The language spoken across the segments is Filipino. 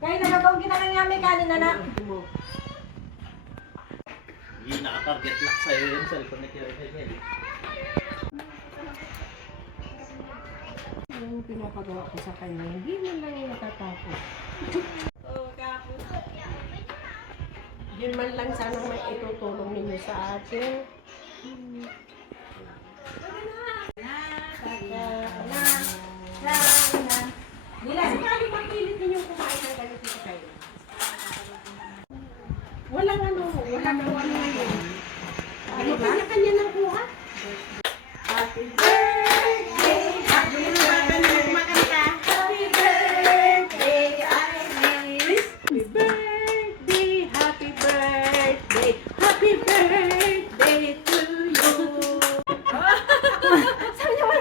Kaya nagagawin kita ng yami kanin, anak. Hindi naka-target lock sa'yo yung cellphone ni Kevin. Yung pinapagawa ko sa kanya, hindi mo lang yung natatapos. Oo, kapos. Yun man lang sana may itutulong ninyo sa atin. Nila, sakali magpilit ninyo kumain ng ganito sa kayo. Walang ano, walang ano ngayon. Ano ba? Kanya-kanya ng kuha. Happy birthday! Happy birthday! Maganda! Happy birthday! Iris! Happy birthday! Happy birthday! Happy birthday to you!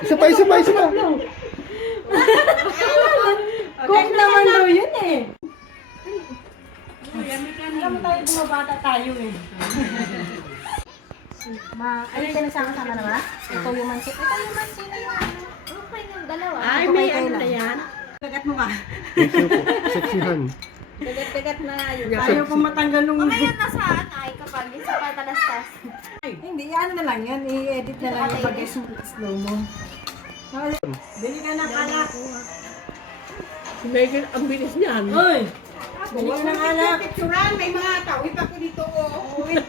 Isa pa. Cook naman daw yun eh. Alam mo tayo, bumabata tayo eh. Ayun ka nasama-sama na ba? Ito yung mansit. Ito yung mansit na yung ano. Okay ng dalawa. Ay, may ano na yan. Dagat mo ba? Issue po. Seksihan. Dagat-dagat na yun. Ayaw kong matanggal nung... Mamaya nasaan ay kapag isa pa talastas. Hindi, ano na lang yan. I-edit na lang yung pag-slow mo. Bili ka na anak. Si Megan, ang bilis niyan. Uy! Bili ka ng anak. Picturean, may mga tawid ako dito. Wait,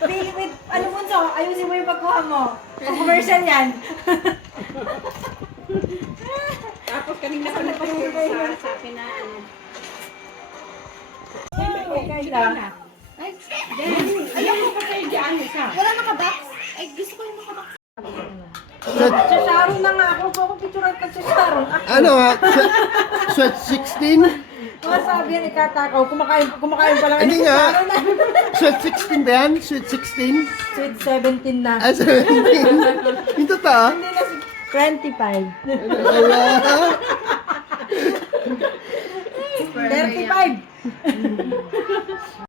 ano mo to? Ayusin mo yung pagkuha mo. Commercial yan. Tapos kanina pa nagpapicture sa akin na ano. Okay lang. Ay, Ayaw ko pa kayo dyan, isa. wala naka-box. Ay, gusto ko yung naka-box. Sa Sharon na nga ako. Huwag akong picturean pa sa Sharon. Ano ha? Sweat 16? Sabi yan, ikatakaw. Kumakain pa lang. Hindi Sa nga. Sharon na. Sweat 16 ba yan? Sweat 16? Sweet 17 na. Ah, 17. Yung totoo? Hindi na 25. Wala.